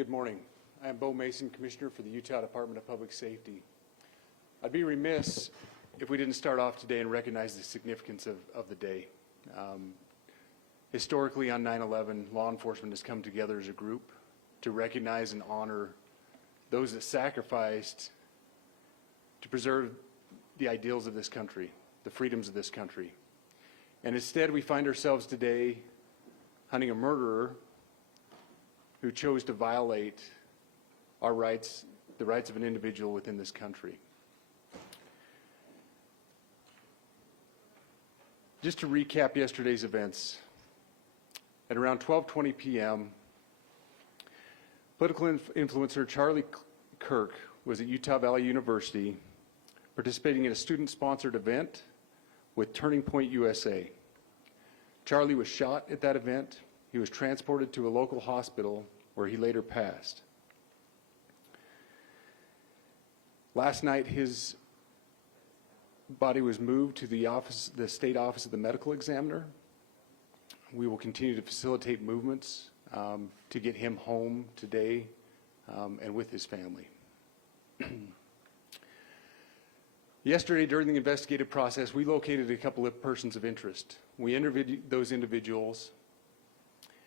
Good morning. I am Bo Mason, Commissioner for the Utah Department of Public Safety. I'd be remiss if we didn't start off today and recognize the significance of the day. Historically, on 9/11, law enforcement has come together as a group to recognize and honor those that sacrificed to preserve the ideals of this country, the freedoms of this country. And instead, we find ourselves today hunting a murderer who chose to violate our rights, the rights of an individual within this country. Just to recap yesterday's events, at around 12:20 p.m., political influencer Charlie Kirk was at Utah Valley University participating in a student-sponsored event with Turning Point USA. Charlie was shot at that event. He was transported to a local hospital where he later passed. Last night, his body was moved to the state office of the medical examiner. We will continue to facilitate movements to get him home today and with his family. Yesterday, during the investigative process, we located a couple of persons of interest. We interviewed those individuals,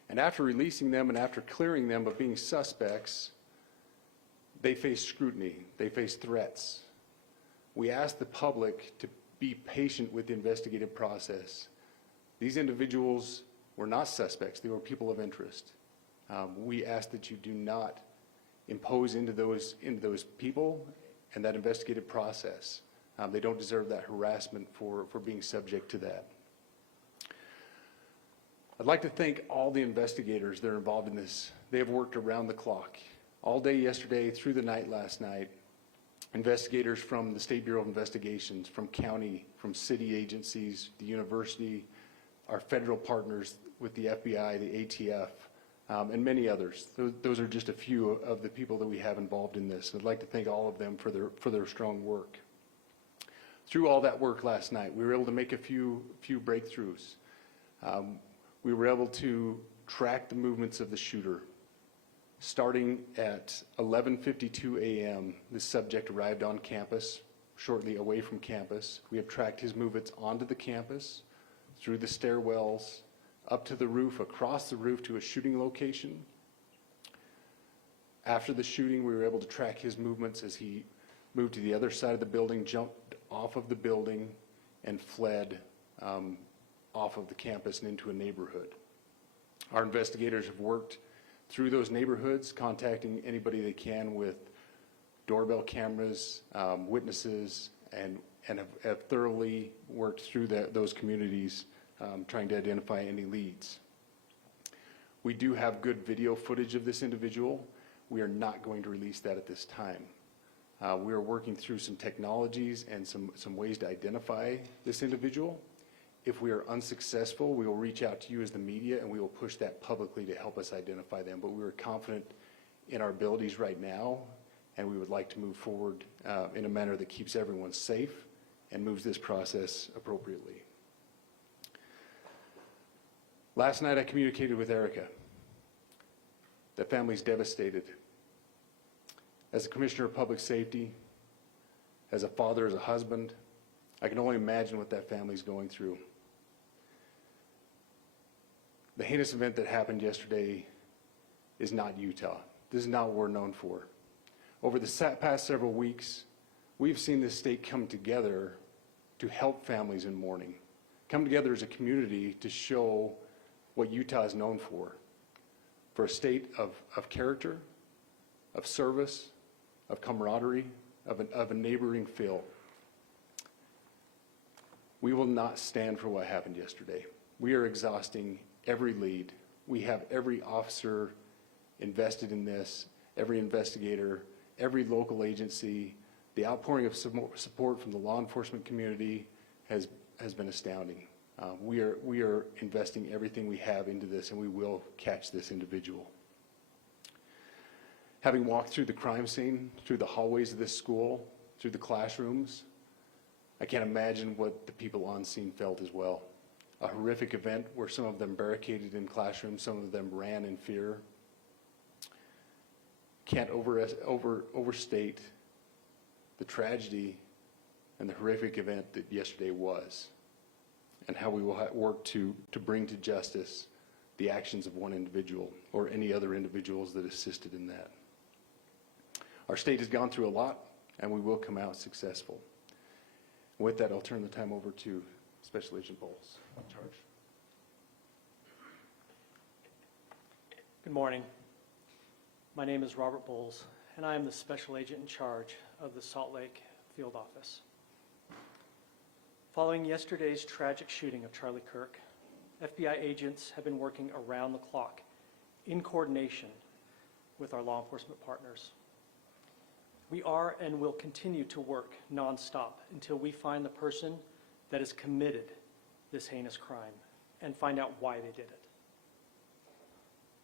and after releasing them and after clearing them of being suspects, they faced scrutiny, they faced threats. We asked the public to be patient with the investigative process. These individuals were not suspects, they were people of interest. We ask that you do not impose into those people and that investigative process. They don't deserve that harassment for being subject to that. I'd like to thank all the investigators that are involved in this. They have worked around the clock, all day yesterday, through the night last night. Investigators from the State Bureau of Investigations, from county, from city agencies, the university, our federal partners with the FBI, the ATF, and many others. Those are just a few of the people that we have involved in this. I'd like to thank all of them for their strong work. Through all that work last night, we were able to make a few breakthroughs. We were able to track the movements of the shooter. Starting at 11:52 a.m., this subject arrived on campus, shortly away from campus. We have tracked his movements onto the campus, through the stairwells, up to the roof, across the roof to a shooting location. After the shooting, we were able to track his movements as he moved to the other side of the building, jumped off of the building, and fled off of the campus and into a neighborhood. Our investigators have worked through those neighborhoods, contacting anybody they can with doorbell cameras, witnesses, and have thoroughly worked through those communities, trying to identify any leads. We do have good video footage of this individual. We are not going to release that at this time. We are working through some technologies and some ways to identify this individual. If we are unsuccessful, we will reach out to you as the media and we will push that publicly to help us identify them. But we are confident in our abilities right now, and we would like to move forward in a manner that keeps everyone safe and moves this process appropriately. Last night I communicated with Erica. That family's devastated. As a Commissioner of Public Safety, as a father, as a husband, I can only imagine what that family's going through. The heinous event that happened yesterday is not Utah. This is not what we're known for. Over the past several weeks, we've seen this state come together to help families in mourning, come together as a community to show what Utah is known for a state of character, of service, of camaraderie, of a neighboring feel. We will not stand for what happened yesterday. We are exhausting every lead. We have every officer invested in this, every investigator, every local agency. The outpouring of support from the law enforcement community has been astounding. We are investing everything we have into this, and we will catch this individual. Having walked through the crime scene, through the hallways of this school, through the classrooms, I can't imagine what the people on scene felt as well. A horrific event where some of them barricaded in classrooms, some of them ran in fear. can't overstate the tragedy and the horrific event that yesterday was, and how we will work to bring to justice the actions of one individual or any other individuals that assisted in that. Our state has gone through a lot, and we will come out successful. With that, I'll turn the time over to Special Agent Bowles in charge. Good morning. My name is Robert Bowles, and I am the Special Agent in charge of the Salt Lake Field Office. Following yesterday's tragic shooting of Charlie Kirk, FBI agents have been working around the clock in coordination with our law enforcement partners. We are and will continue to work nonstop until we find the person that has committed this heinous crime and find out why they did it.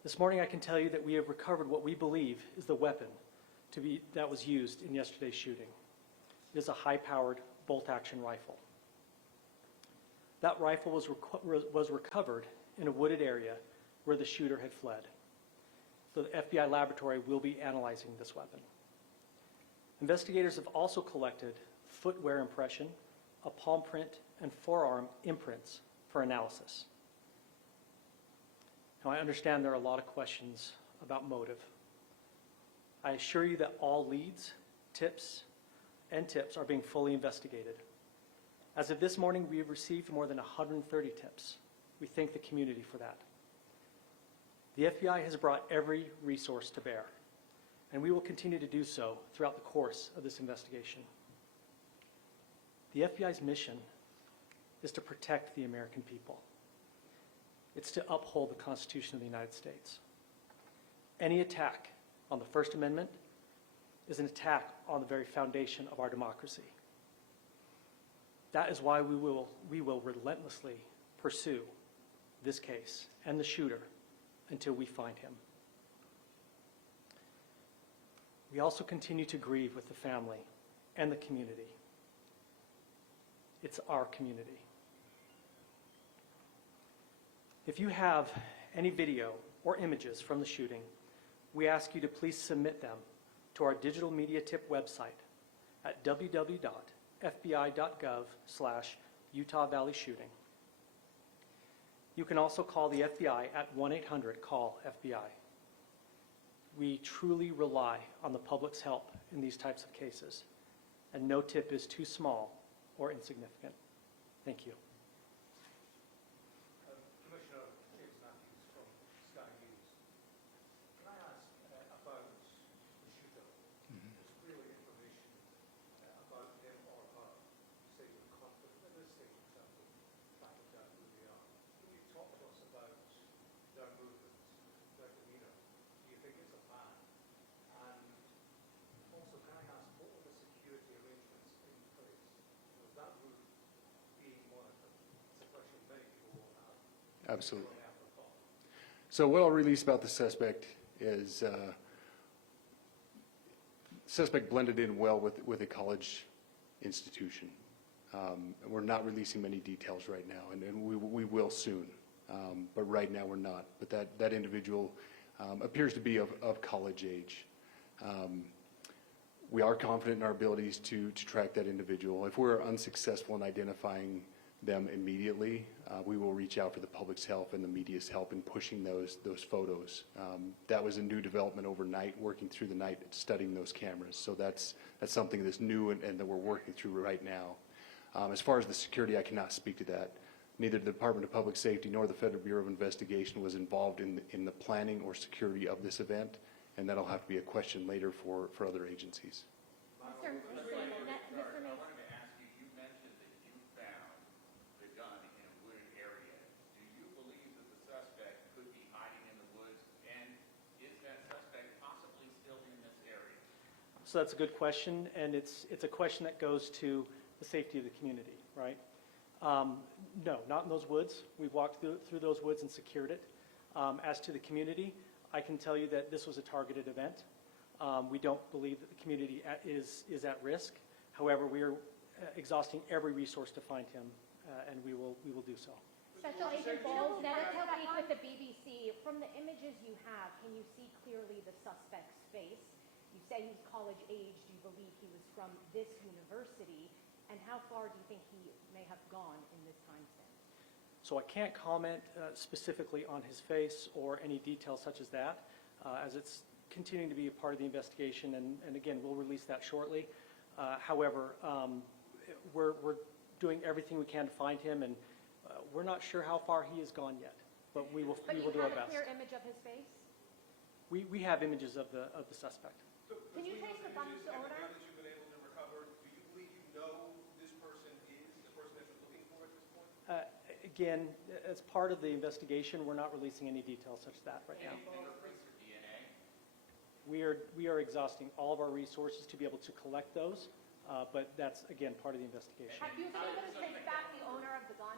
This morning I can tell you that we have recovered what we believe is the weapon that was used in yesterday's shooting. It is a high-powered bolt-action rifle. That rifle was recovered in a wooded area where the shooter had fled. So the FBI laboratory will be analyzing this weapon. Investigators have also collected footwear impression, a palm print, and forearm imprints for analysis. Now, I understand there are a lot of questions about motive. I assure you that all leads, tips are being fully investigated. As of this morning, we have received more than 130 tips. We thank the community for that. The FBI has brought every resource to bear, and we will continue to do so throughout the course of this investigation. The FBI's mission is to protect the American people. It's to uphold the Constitution of the United States. Any attack on the First Amendment is an attack on the very foundation of our democracy. That is why we will relentlessly pursue this case and the shooter until we find him. We also continue to grieve with the family and the community. It's our community. If you have any video or images from the shooting, we ask you to please submit them to our digital media tip website at www.fbi.gov/Utah Valley Shooting. You can also call the FBI at 1-800-CALL-FBI. We truly rely on the public's help in these types of cases, and no tip is too small or insignificant. Thank you. Absolutely. So what I'll release about the suspect is suspect blended in well with a college institution. We're not releasing many details right now, and we will soon, but right now we're not. But that individual appears to be of college age. We are confident in our abilities to track that individual. If we're unsuccessful in identifying them immediately, we will reach out for the public's help and the media's help in pushing those photos. That was a new development overnight, working through the night, studying those cameras. So that's something that's new and that we're working through right now. As far as the security, I cannot speak to that. Neither the Department of Public Safety nor the Federal Bureau of Investigation was involved in the planning or security of this event, and that'll have to be a question later for other agencies. So that's a good question, and it's a question that goes to the safety of the community, right? No, not in those woods. We've walked through those woods and secured it. As to the community, I can tell you that this was a targeted event. We don't believe that the community is at risk. However, we are exhausting every resource to find him, and we will do so. Special Agent Bowles, Netta Topik with the BBC. From the images you have, can you see clearly the suspect's face? You say he's college age. Do you believe he was from this university? And how far do you think he may have gone in this time span? So I can't comment specifically on his face or any details such as that, as it's continuing to be a part of the investigation, and again, we'll release that shortly. However, we're doing everything we can to find him, and we're not sure how far he has gone yet, but we will But do you our have a best. clear image of his face? We have images of the suspect. Can you trace the gun's owner? Now that you've been able to recover, do you believe you know this person is the person that you're looking for at this point? Again, as part of the investigation, we're not releasing any details such as that right now. Fingerprints or DNA? We are exhausting all of our resources to be able to collect those, but that's, again, part of the investigation. Have you been able to trace back the owner of the gun?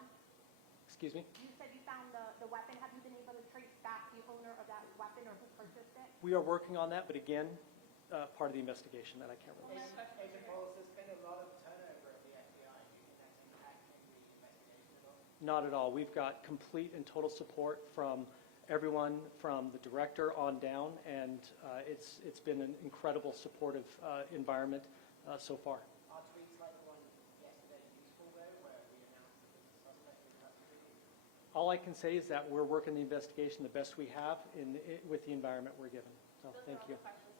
Excuse me? You said you found the weapon. Have you been able to trace back the owner of that weapon or who purchased it? We are working on that, but again, part of the investigation that I can't release. Agent Wallace, there's been a lot of turnover at the FBI. Do you think that's impacting the investigation at all? Not at all. We've got complete and total support from everyone, from the director on down, and it's been an incredible supportive environment so far. Are tweets like the one yesterday useful, though, where we announced that there's a suspect in custody? All I can say is that we're working the investigation the best we have with the environment we're given. So thank you. Questions